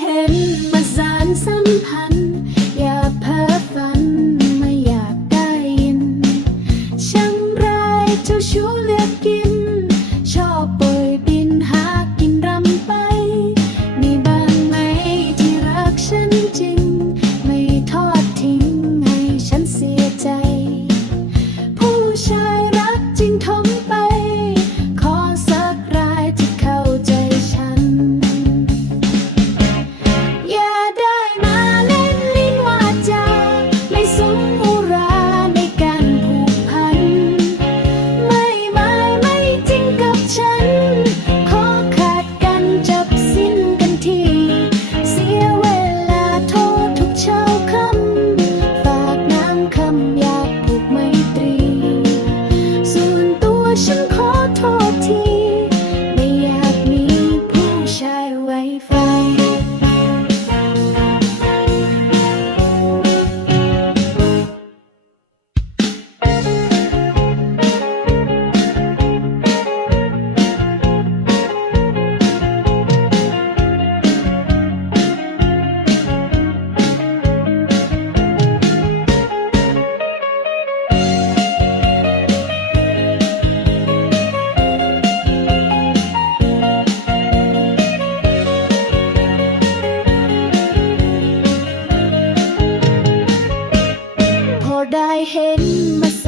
เห็นประสานสัมพันธ์ ได้เห็นมาส